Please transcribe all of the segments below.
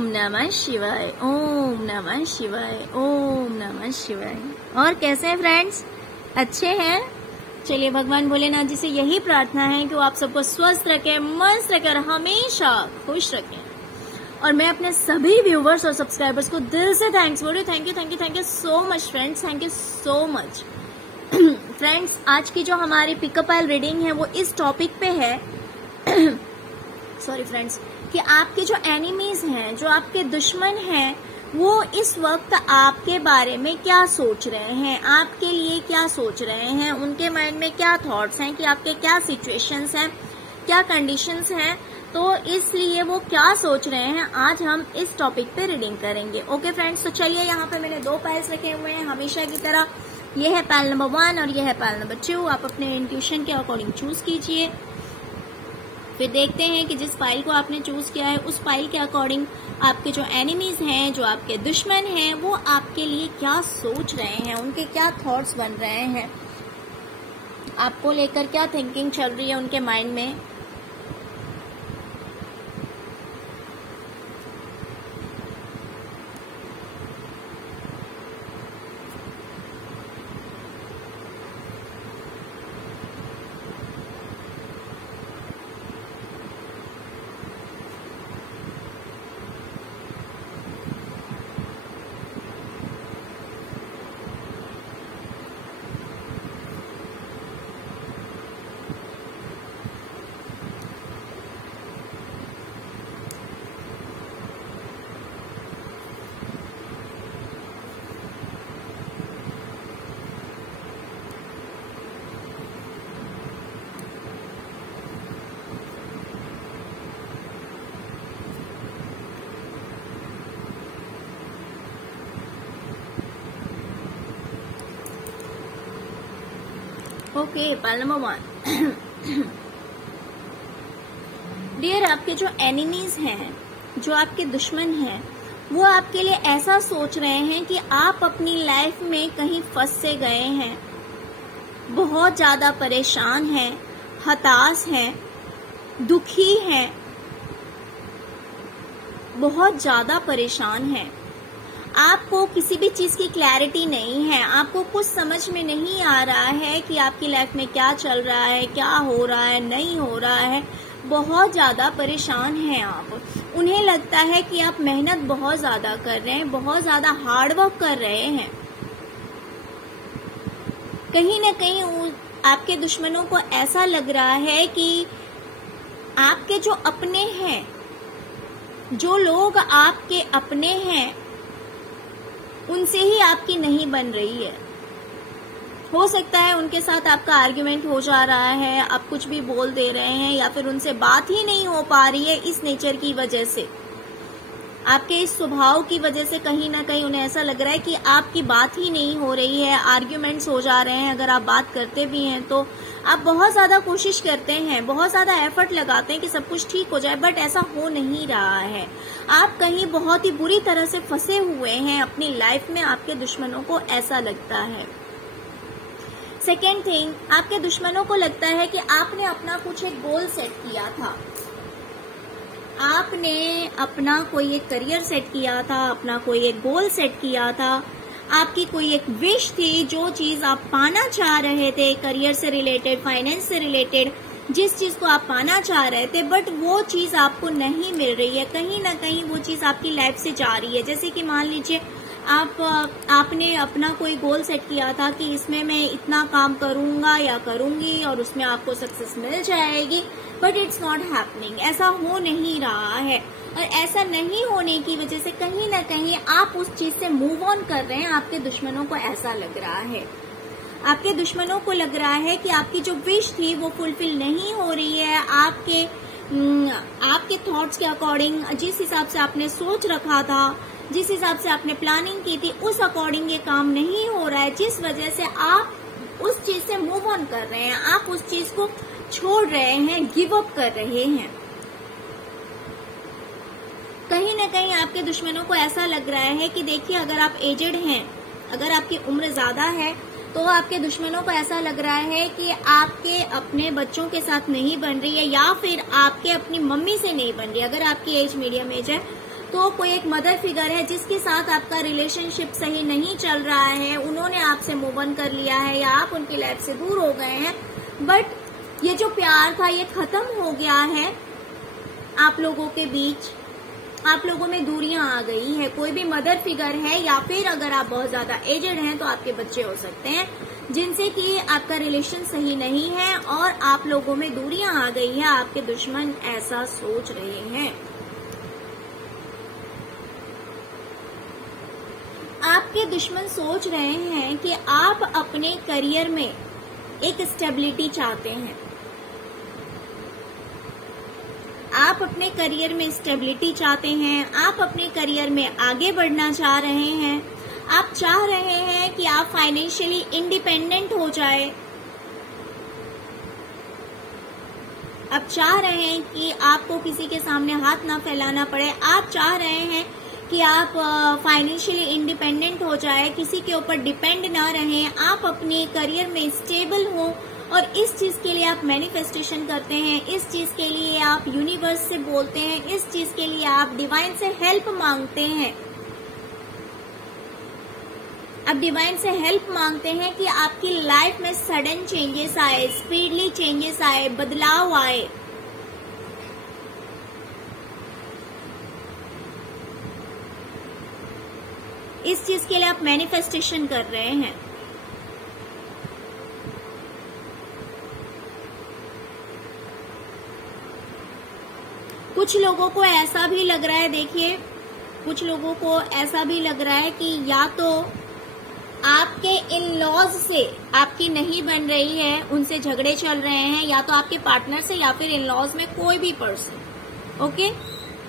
ओम नमः शिवाय, ओम नमः शिवाय, ओम नमः शिवाय। और कैसे हैं फ्रेंड्स, अच्छे हैं? चलिए भगवान भोलेनाथ जी से यही प्रार्थना है कि वो आप सबको स्वस्थ रखें, मस्त रखें और हमेशा खुश रखें। और मैं अपने सभी व्यूवर्स और सब्सक्राइबर्स को दिल से थैंक्स बोल रही हूँ। Thank you so much friends, thank you so much. Friends, आज की जो हमारी पिकअप आइल रीडिंग है वो इस टॉपिक पे है सॉरी फ्रेंड्स, कि आपके जो एनिमीज हैं, जो आपके दुश्मन हैं, वो इस वक्त आपके बारे में क्या सोच रहे हैं, आपके लिए क्या सोच रहे हैं, उनके माइंड में क्या थॉट्स हैं, कि आपके क्या सिचुएशंस हैं, क्या कंडीशंस हैं, तो इसलिए वो क्या सोच रहे हैं, आज हम इस टॉपिक पे रीडिंग करेंगे। ओके फ्रेंड्स, तो चलिए यहाँ पे मैंने 2 पाइल्स रखे हुए हैं हमेशा की तरह। ये है पाइल नंबर 1 और ये है पाइल नंबर 2। आप अपने इंट्यूशन के अकॉर्डिंग चूज कीजिए। फिर देखते हैं कि जिस पाइल को आपने चूज किया है उस पाइल के अकॉर्डिंग आपके जो एनिमीज हैं, जो आपके दुश्मन हैं, वो आपके लिए क्या सोच रहे हैं, उनके क्या थॉट्स बन रहे हैं, आपको लेकर क्या थिंकिंग चल रही है उनके माइंड में। Okay, pile number 1। डियर, आपके जो एनिमीज हैं, जो आपके दुश्मन हैं, वो आपके लिए ऐसा सोच रहे हैं कि आप अपनी लाइफ में कहीं फंस से गए हैं, बहुत ज्यादा परेशान हैं, हताश हैं, दुखी हैं, बहुत ज्यादा परेशान हैं। आपको किसी भी चीज की क्लैरिटी नहीं है, आपको कुछ समझ में नहीं आ रहा है कि आपकी लाइफ में क्या चल रहा है, क्या हो रहा है, नहीं हो रहा है। बहुत ज्यादा परेशान हैं आप। उन्हें लगता है कि आप मेहनत बहुत ज्यादा कर रहे हैं, बहुत ज्यादा हार्ड वर्क कर रहे हैं। कहीं न कहीं आपके दुश्मनों को ऐसा लग रहा है कि आपके जो अपने हैं, जो लोग आपके अपने हैं, उनसे ही आपकी नहीं बन रही है। हो सकता है उनके साथ आपका आर्ग्यूमेंट हो जा रहा है, आप कुछ भी बोल दे रहे हैं, या फिर उनसे बात ही नहीं हो पा रही है इस नेचर की वजह से, आपके इस स्वभाव की वजह से। कहीं ना कहीं उन्हें ऐसा लग रहा है कि आपकी बात ही नहीं हो रही है, आर्ग्यूमेंट्स हो जा रहे हैं। अगर आप बात करते भी हैं तो आप बहुत ज्यादा कोशिश करते हैं, बहुत ज्यादा एफर्ट लगाते हैं कि सब कुछ ठीक हो जाए, बट ऐसा हो नहीं रहा है। आप कहीं बहुत ही बुरी तरह से फंसे हुए हैं अपनी लाइफ में, आपके दुश्मनों को ऐसा लगता है। सेकेंड थिंग, आपके दुश्मनों को लगता है कि आपने अपना कुछ एक गोल सेट किया था, आपने अपना कोई एक करियर सेट किया था, अपना कोई एक गोल सेट किया था, आपकी कोई एक विश थी, जो चीज आप पाना चाह रहे थे, करियर से रिलेटेड, फाइनेंस से रिलेटेड, जिस चीज को आप पाना चाह रहे थे, बट वो चीज आपको नहीं मिल रही है। कहीं ना कहीं वो चीज आपकी लाइफ से जा रही है। जैसे कि मान लीजिए आपने अपना कोई गोल सेट किया था कि इसमें मैं इतना काम करूंगा या करूंगी और उसमें आपको सक्सेस मिल जाएगी, बट इट्स नॉट हैपनिंग। ऐसा हो नहीं रहा है, और ऐसा नहीं होने की वजह से कहीं ना कहीं आप उस चीज से मूव ऑन कर रहे हैं। आपके दुश्मनों को ऐसा लग रहा है, आपके दुश्मनों को लग रहा है कि आपकी जो विश थी वो फुलफिल नहीं हो रही है। आपके थॉट्स के अकॉर्डिंग, जिस हिसाब से आपने सोच रखा था, जिस हिसाब से आपने प्लानिंग की थी, उस अकॉर्डिंग ये काम नहीं हो रहा है, जिस वजह से आप उस चीज से मूव ऑन कर रहे हैं, आप उस चीज को छोड़ रहे हैं, गिव अप कर रहे हैं। कहीं ना कहीं आपके दुश्मनों को ऐसा लग रहा है कि देखिए, अगर आप एजेड हैं, अगर आपकी उम्र ज्यादा है, तो आपके दुश्मनों को ऐसा लग रहा है कि आपके अपने बच्चों के साथ नहीं बन रही है, या फिर आपके अपनी मम्मी से नहीं बन रही। अगर आपकी एज मीडियम एज है तो कोई एक मदर फिगर है जिसके साथ आपका रिलेशनशिप सही नहीं चल रहा है, उन्होंने आपसे मूव ऑन कर लिया है या आप उनकी लाइफ से दूर हो गए हैं, बट ये जो प्यार था ये खत्म हो गया है आप लोगों के बीच, आप लोगों में दूरियां आ गई है। कोई भी मदर फिगर है या फिर अगर आप बहुत ज्यादा एजेड हैं तो आपके बच्चे हो सकते हैं जिनसे कि आपका रिलेशन सही नहीं है और आप लोगों में दूरियां आ गई है। आपके दुश्मन ऐसा सोच रहे हैं। आपके दुश्मन सोच रहे हैं कि आप अपने करियर में एक स्टेबिलिटी चाहते हैं, आप अपने करियर में स्टेबिलिटी चाहते हैं, आप अपने करियर में आगे बढ़ना चाह रहे हैं, आप चाह रहे हैं कि आप फाइनेंशियली इंडिपेंडेंट हो जाए, आप चाह रहे हैं कि आपको किसी के सामने हाथ ना फैलाना पड़े, आप चाह रहे हैं कि आप फाइनेंशियली इंडिपेंडेंट हो जाए, किसी के ऊपर डिपेंड ना रहें, आप अपने करियर में स्टेबल हो। और इस चीज के लिए आप मैनिफेस्टेशन करते हैं, इस चीज के लिए आप यूनिवर्स से बोलते हैं, इस चीज के लिए आप डिवाइन से हेल्प मांगते हैं। आप डिवाइन से हेल्प मांगते हैं कि आपकी लाइफ में सडन चेंजेस आए, स्पीडली चेंजेस आए, बदलाव आए। इस चीज के लिए आप मैनिफेस्टेशन कर रहे हैं। कुछ लोगों को ऐसा भी लग रहा है, देखिए कुछ लोगों को ऐसा भी लग रहा है कि या तो आपके इन लॉज से आपकी नहीं बन रही है, उनसे झगड़े चल रहे हैं, या तो आपके पार्टनर से या फिर इन लॉज में कोई भी पर्सन। ओके,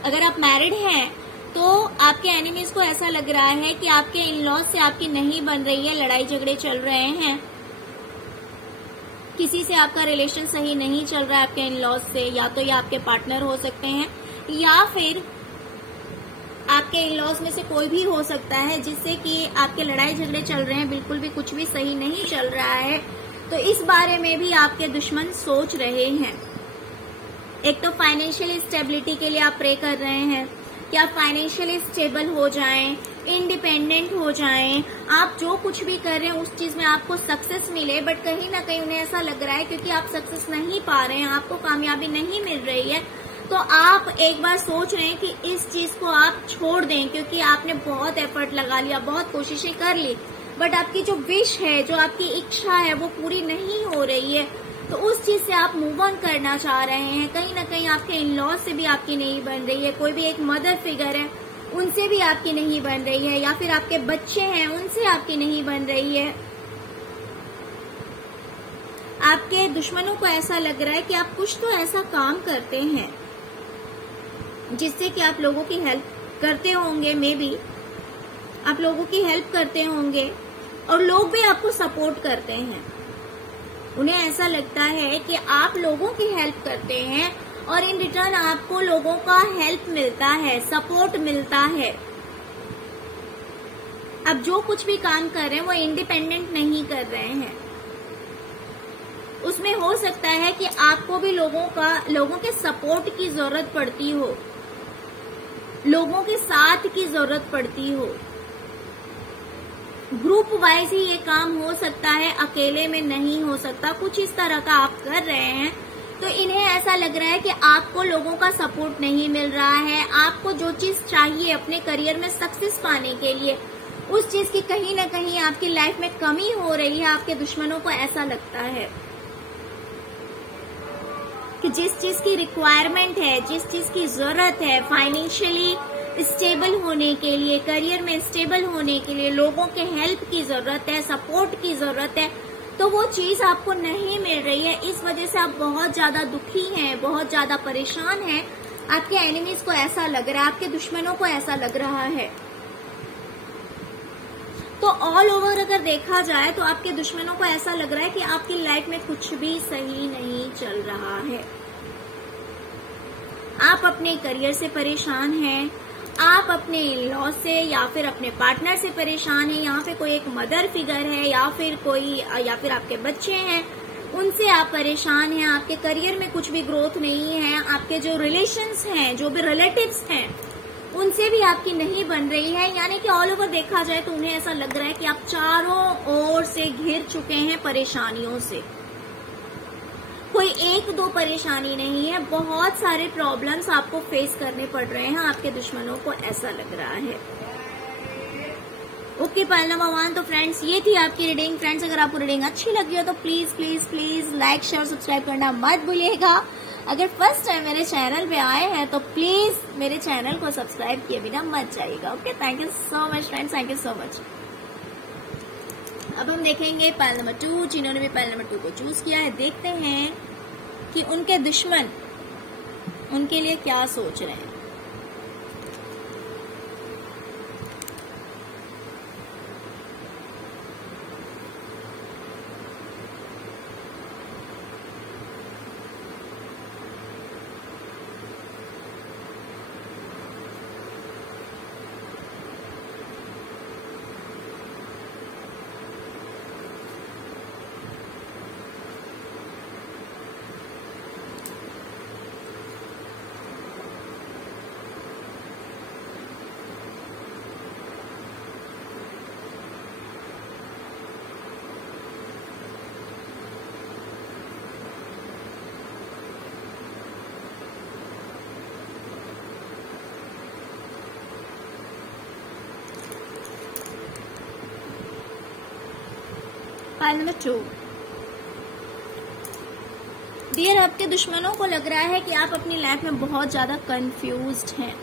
अगर आप मैरिड हैं तो आपके एनिमीज को ऐसा लग रहा है कि आपके इन लॉज से आपकी नहीं बन रही है, लड़ाई झगड़े चल रहे हैं, किसी से आपका रिलेशन सही नहीं चल रहा है आपके इन लॉज से, या तो ये आपके पार्टनर हो सकते हैं या फिर आपके इन लॉज में से कोई भी हो सकता है जिससे कि आपके लड़ाई झगड़े चल रहे हैं, बिल्कुल भी कुछ भी सही नहीं चल रहा है। तो इस बारे में भी आपके दुश्मन सोच रहे हैं। एक तो फाइनेंशियल स्टेबिलिटी के लिए आप प्रे कर रहे हैं कि आप फाइनेंशियली स्टेबल हो जाएं, इंडिपेंडेंट हो जाएं, आप जो कुछ भी कर रहे हैं उस चीज में आपको सक्सेस मिले, बट कहीं ना कहीं उन्हें ऐसा लग रहा है क्योंकि आप सक्सेस नहीं पा रहे हैं, आपको कामयाबी नहीं मिल रही है, तो आप एक बार सोच रहे हैं कि इस चीज को आप छोड़ दें, क्योंकि आपने बहुत एफर्ट लगा लिया, बहुत कोशिशें कर ली, बट आपकी जो विश है, जो आपकी इच्छा है वो पूरी नहीं हो रही है। तो उस चीज से आप मूव ऑन करना चाह रहे हैं। कहीं ना कहीं आपके इन लॉज से भी आपकी नहीं बन रही है, कोई भी एक मदर फिगर है उनसे भी आपकी नहीं बन रही है, या फिर आपके बच्चे हैं उनसे आपकी नहीं बन रही है। आपके दुश्मनों को ऐसा लग रहा है कि आप कुछ तो ऐसा काम करते हैं जिससे कि आप लोगों की हेल्प करते होंगे, मे बी आप लोगों की हेल्प करते होंगे और लोग भी आपको सपोर्ट करते हैं। उन्हें ऐसा लगता है कि आप लोगों की हेल्प करते हैं और इन रिटर्न आपको लोगों का हेल्प मिलता है, सपोर्ट मिलता है। अब जो कुछ भी काम कर रहे हैं वो इंडिपेंडेंट नहीं कर रहे हैं, उसमें हो सकता है कि आपको भी लोगों के सपोर्ट की जरूरत पड़ती हो, लोगों के साथ की जरूरत पड़ती हो। ग्रुप वाइज ही ये काम हो सकता है, अकेले में नहीं हो सकता। कुछ इस तरह का आप कर रहे हैं तो इन्हें ऐसा लग रहा है कि आपको लोगों का सपोर्ट नहीं मिल रहा है। आपको जो चीज चाहिए अपने करियर में सक्सेस पाने के लिए, उस चीज की कहीं ना कहीं आपकी लाइफ में कमी हो रही है। आपके दुश्मनों को ऐसा लगता है कि जिस चीज की रिक्वायरमेंट है, जिस चीज की जरूरत है फाइनेंशियली स्टेबल होने के लिए, करियर में स्टेबल होने के लिए, लोगों के हेल्प की जरूरत है, सपोर्ट की जरूरत है, तो वो चीज आपको नहीं मिल रही है। इस वजह से आप बहुत ज्यादा दुखी हैं, बहुत ज्यादा परेशान हैं। आपके एनिमीज को ऐसा लग रहा है, आपके दुश्मनों को ऐसा लग रहा है। तो ऑल ओवर अगर देखा जाए तो आपके दुश्मनों को ऐसा लग रहा है कि आपकी लाइफ में कुछ भी सही नहीं चल रहा है। आप अपने करियर से परेशान हैं, आप अपने लॉ से या फिर अपने पार्टनर से परेशान हैं। यहाँ पे कोई एक मदर फिगर है या फिर आपके बच्चे हैं, उनसे आप परेशान हैं। आपके करियर में कुछ भी ग्रोथ नहीं है। आपके जो रिलेशंस हैं, जो भी रिलेटिव्स हैं, उनसे भी आपकी नहीं बन रही है, यानी कि ऑल ओवर देखा जाए तो उन्हें ऐसा लग रहा है कि आप चारों ओर से घिर चुके हैं परेशानियों से। कोई एक दो परेशानी नहीं है, बहुत सारे प्रॉब्लम्स आपको फेस करने पड़ रहे हैं, आपके दुश्मनों को ऐसा लग रहा है। Okay pile number 1। तो फ्रेंड्स ये थी आपकी रीडिंग। फ्रेंड्स अगर आपको रीडिंग अच्छी लगी हो तो please please please like share subscribe करना मत भूलिएगा। अगर फर्स्ट टाइम मेरे चैनल पे आए हैं तो प्लीज मेरे चैनल को सब्सक्राइब किए बिना मत जाइएगा। Okay, thank you so much friends, thank you so much. अब हम देखेंगे पाइल नंबर 2, जिन्होंने भी पाइल नंबर 2 को चूज किया है। देखते हैं कि उनके दुश्मन उनके लिए क्या सोच रहे हैं। पाइल नंबर 2, डियर आपके दुश्मनों को लग रहा है कि आप अपनी लाइफ में बहुत ज्यादा कंफ्यूज्ड हैं।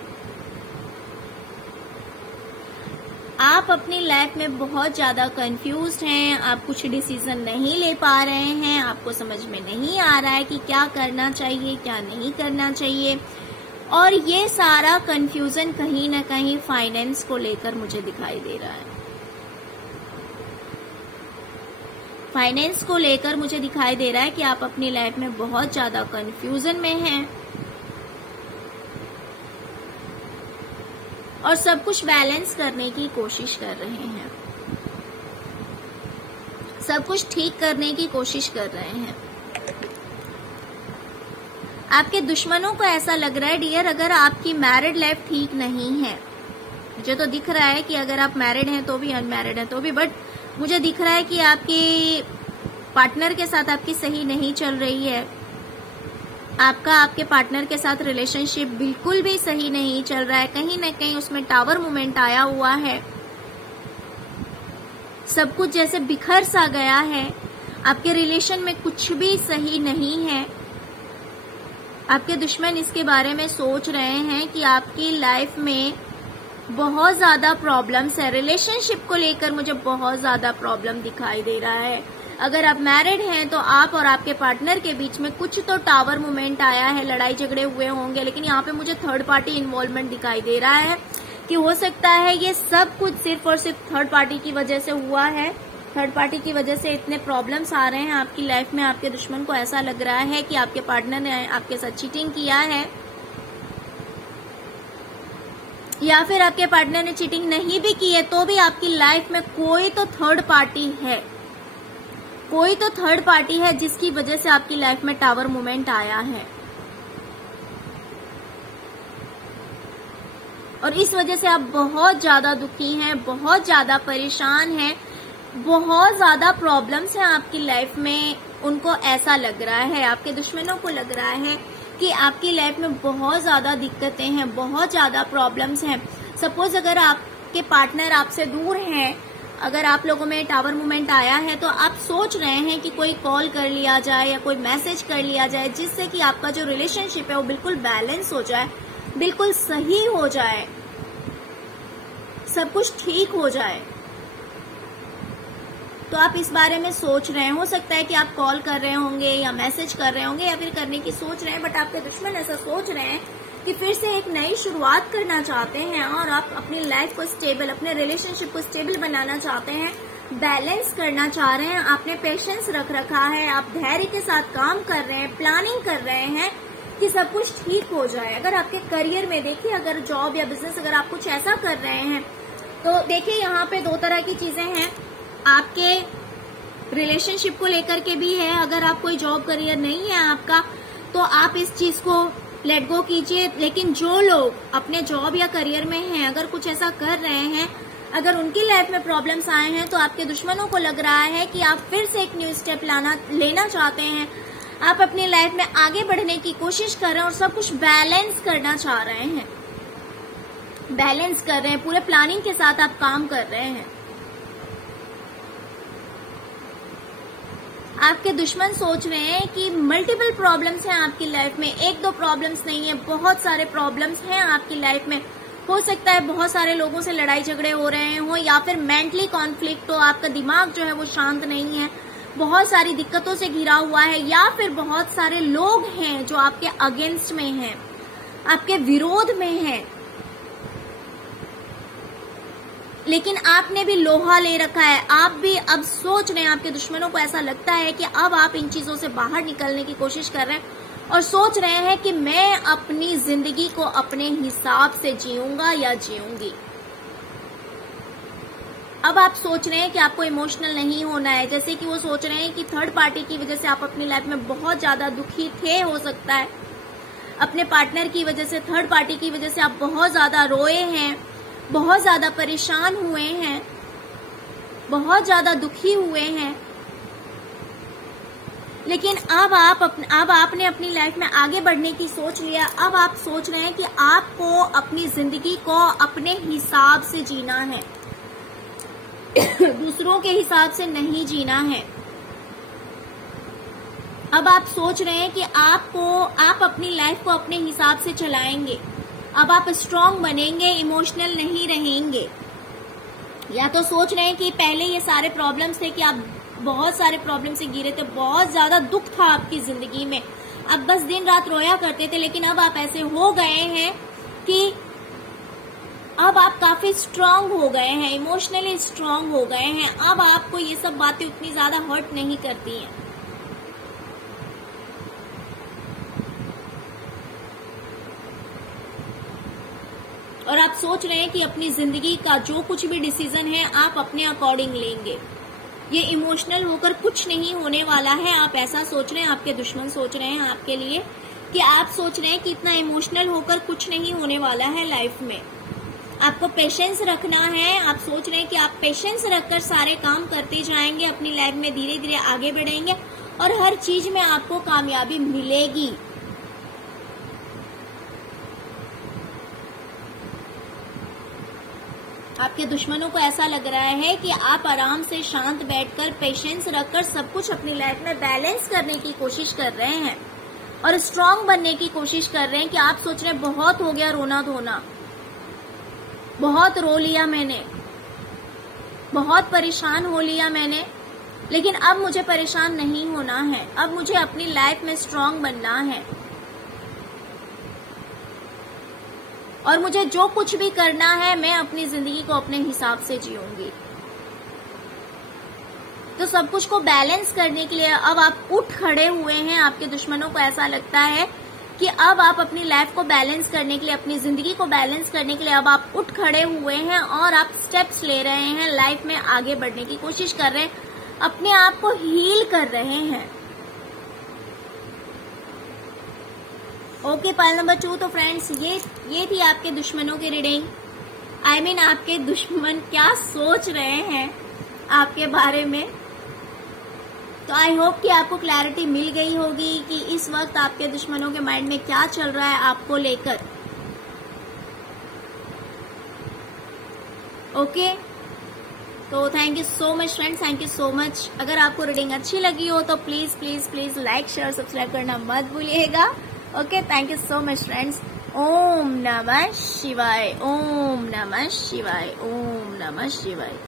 आप अपनी लाइफ में बहुत ज्यादा कंफ्यूज्ड हैं, आप कुछ डिसीजन नहीं ले पा रहे हैं, आपको समझ में नहीं आ रहा है कि क्या करना चाहिए क्या नहीं करना चाहिए। और ये सारा कंफ्यूजन कहीं ना कहीं फाइनेंस को लेकर मुझे दिखाई दे रहा है। फाइनेंस को लेकर मुझे दिखाई दे रहा है कि आप अपनी लाइफ में बहुत ज्यादा कंफ्यूजन में हैं और सब कुछ बैलेंस करने की कोशिश कर रहे हैं, सब कुछ ठीक करने की कोशिश कर रहे हैं। आपके दुश्मनों को ऐसा लग रहा है डियर, अगर आपकी मैरिड लाइफ ठीक नहीं है, मुझे तो दिख रहा है कि अगर आप मैरिड हैं तो भी अनमैरिड हैं तो भी, बट मुझे दिख रहा है कि आपके पार्टनर के साथ आपकी सही नहीं चल रही है। आपका आपके पार्टनर के साथ रिलेशनशिप बिल्कुल भी सही नहीं चल रहा है, कहीं ना कहीं उसमें टावर मोमेंट आया हुआ है, सब कुछ जैसे बिखर सा गया है। आपके रिलेशन में कुछ भी सही नहीं है। आपके दुश्मन इसके बारे में सोच रहे हैं कि आपकी लाइफ में बहुत ज्यादा प्रॉब्लम्स है, रिलेशनशिप को लेकर मुझे बहुत ज्यादा प्रॉब्लम दिखाई दे रहा है। अगर आप मैरिड हैं तो आप और आपके पार्टनर के बीच में कुछ तो टावर मोमेंट आया है, लड़ाई झगड़े हुए होंगे, लेकिन यहाँ पे मुझे थर्ड पार्टी इन्वॉल्वमेंट दिखाई दे रहा है कि हो सकता है ये सब कुछ सिर्फ और सिर्फ थर्ड पार्टी की वजह से हुआ है। थर्ड पार्टी की वजह से इतने प्रॉब्लम्स आ रहे हैं आपकी लाइफ में। आपके दुश्मन को ऐसा लग रहा है कि आपके पार्टनर ने आपके साथ चीटिंग किया है, या फिर आपके पार्टनर ने चीटिंग नहीं भी की है तो भी आपकी लाइफ में कोई तो थर्ड पार्टी है, कोई तो थर्ड पार्टी है जिसकी वजह से आपकी लाइफ में टावर मोमेंट आया है। और इस वजह से आप बहुत ज्यादा दुखी हैं, बहुत ज्यादा परेशान हैं, बहुत ज्यादा प्रॉब्लम्स हैं आपकी लाइफ में। उनको ऐसा लग रहा है, आपके दुश्मनों को लग रहा है कि आपकी लाइफ में बहुत ज्यादा दिक्कतें हैं, बहुत ज्यादा प्रॉब्लम्स हैं। सपोज अगर आपके पार्टनर आपसे दूर हैं, अगर आप लोगों में टावर मूवमेंट आया है तो आप सोच रहे हैं कि कोई कॉल कर लिया जाए या कोई मैसेज कर लिया जाए, जिससे कि आपका जो रिलेशनशिप है वो बिल्कुल बैलेंस हो जाए, बिल्कुल सही हो जाए, सब कुछ ठीक हो जाए। तो आप इस बारे में सोच रहे हैं। हो सकता है कि आप कॉल कर रहे होंगे या मैसेज कर रहे होंगे या फिर करने की सोच रहे हैं, बट आपके दुश्मन ऐसा सोच रहे हैं कि फिर से एक नई शुरुआत करना चाहते हैं और आप अपनी लाइफ को स्टेबल, अपने रिलेशनशिप को स्टेबल बनाना चाहते हैं, बैलेंस करना चाह रहे हैं। आपने पेशेंस रख रखा है, आप धैर्य के साथ काम कर रहे हैं, प्लानिंग कर रहे हैं कि सब कुछ ठीक हो जाए। अगर आपके करियर में देखिए, अगर जॉब या बिजनेस अगर आप कुछ ऐसा कर रहे हैं तो देखिए यहाँ पे दो तरह की चीजें हैं। आपके रिलेशनशिप को लेकर के भी है, अगर आप कोई जॉब करियर नहीं है आपका तो आप इस चीज को लेट गो कीजिए। लेकिन जो लोग अपने जॉब या करियर में हैं, अगर कुछ ऐसा कर रहे हैं, अगर उनकी लाइफ में प्रॉब्लम्स आए हैं, तो आपके दुश्मनों को लग रहा है कि आप फिर से एक न्यू स्टेप लेना चाहते हैं। आप अपनी लाइफ में आगे बढ़ने की कोशिश कर रहे हैं और सब कुछ बैलेंस करना चाह रहे हैं, बैलेंस कर रहे हैं, पूरे प्लानिंग के साथ आप काम कर रहे हैं। आपके दुश्मन सोच रहे हैं कि मल्टीपल प्रॉब्लम्स हैं आपकी लाइफ में, एक दो प्रॉब्लम्स नहीं है, बहुत सारे प्रॉब्लम्स हैं आपकी लाइफ में। हो सकता है बहुत सारे लोगों से लड़ाई झगड़े हो रहे हो, या फिर मेंटली कॉन्फ्लिक्ट हो, आपका दिमाग जो है वो शांत नहीं है, बहुत सारी दिक्कतों से घिरा हुआ है, या फिर बहुत सारे लोग हैं जो आपके अगेंस्ट में हैं, आपके विरोध में हैं। लेकिन आपने भी लोहा ले रखा है, आप भी अब सोच रहे हैं, आपके दुश्मनों को ऐसा लगता है कि अब आप इन चीजों से बाहर निकलने की कोशिश कर रहे हैं और सोच रहे हैं कि मैं अपनी जिंदगी को अपने हिसाब से जीऊंगा या जीऊंगी। अब आप सोच रहे हैं कि आपको इमोशनल नहीं होना है, जैसे कि वो सोच रहे हैं कि थर्ड पार्टी की वजह से आप अपनी लाइफ में बहुत ज्यादा दुखी थे, हो सकता है अपने पार्टनर की वजह से, थर्ड पार्टी की वजह से आप बहुत ज्यादा रोए हैं, बहुत ज्यादा परेशान हुए हैं, बहुत ज्यादा दुखी हुए हैं। लेकिन अब आपने अपनी लाइफ में आगे बढ़ने की सोच लिया। अब आप सोच रहे हैं कि आपको अपनी जिंदगी को अपने हिसाब से जीना है, दूसरों के हिसाब से नहीं जीना है। अब आप सोच रहे हैं कि आप अपनी लाइफ को अपने हिसाब से चलाएंगे। अब आप स्ट्रांग बनेंगे, इमोशनल नहीं रहेंगे। या तो सोच रहे हैं कि पहले ये सारे प्रॉब्लम्स थे कि आप बहुत सारे प्रॉब्लम से घिरे थे, बहुत ज्यादा दुख था आपकी जिंदगी में, अब बस दिन रात रोया करते थे। लेकिन अब आप ऐसे हो गए हैं कि अब आप काफी स्ट्रांग हो गए हैं, इमोशनली स्ट्रांग हो गए हैं। अब आपको ये सब बातें उतनी ज्यादा हर्ट नहीं करती हैं। और आप सोच रहे हैं कि अपनी जिंदगी का जो कुछ भी डिसीजन है आप अपने अकॉर्डिंग लेंगे। ये इमोशनल होकर कुछ नहीं होने वाला है, आप ऐसा सोच रहे हैं, आपके दुश्मन सोच रहे हैं आपके लिए कि आप सोच रहे हैं कि इतना इमोशनल होकर कुछ नहीं होने वाला है लाइफ में। आपको पेशेंस रखना है। आप सोच रहे हैं कि आप पेशेंस रखकर सारे काम करते जाएंगे, अपनी लाइफ में धीरे धीरे आगे बढ़ेंगे और हर चीज में आपको कामयाबी मिलेगी। आपके दुश्मनों को ऐसा लग रहा है कि आप आराम से शांत बैठकर पेशेंस रखकर सब कुछ अपनी लाइफ में बैलेंस करने की कोशिश कर रहे हैं और स्ट्रांग बनने की कोशिश कर रहे हैं। कि आप सोच रहे हैं बहुत हो गया रोना धोना, बहुत रो लिया मैंने, बहुत परेशान हो लिया मैंने, लेकिन अब मुझे परेशान नहीं होना है, अब मुझे अपनी लाइफ में स्ट्रांग बनना है और मुझे जो कुछ भी करना है मैं अपनी जिंदगी को अपने हिसाब से जीऊंगी। तो सब कुछ को बैलेंस करने के लिए अब आप उठ खड़े हुए हैं। आपके दुश्मनों को ऐसा लगता है कि अब आप अपनी लाइफ को बैलेंस करने के लिए, अपनी जिंदगी को बैलेंस करने के लिए अब आप उठ खड़े हुए हैं और आप स्टेप्स ले रहे हैं, लाइफ में आगे बढ़ने की कोशिश कर रहे हैं, अपने आप को हील कर रहे हैं। Okay, pile number 2। तो फ्रेंड्स ये थी आपके दुश्मनों की रीडिंग। आई मीन आपके दुश्मन क्या सोच रहे हैं आपके बारे में। तो आई होप कि आपको क्लैरिटी मिल गई होगी कि इस वक्त आपके दुश्मनों के माइंड में क्या चल रहा है आपको लेकर। ओके, तो thank you so much friends, thank you so much. अगर आपको रीडिंग अच्छी लगी हो तो please please please like share subscribe करना मत भूलिएगा। Okay, thank you so much friends. ओम नमः शिवाय, ओम नमः शिवाय, ओम नमः शिवाय।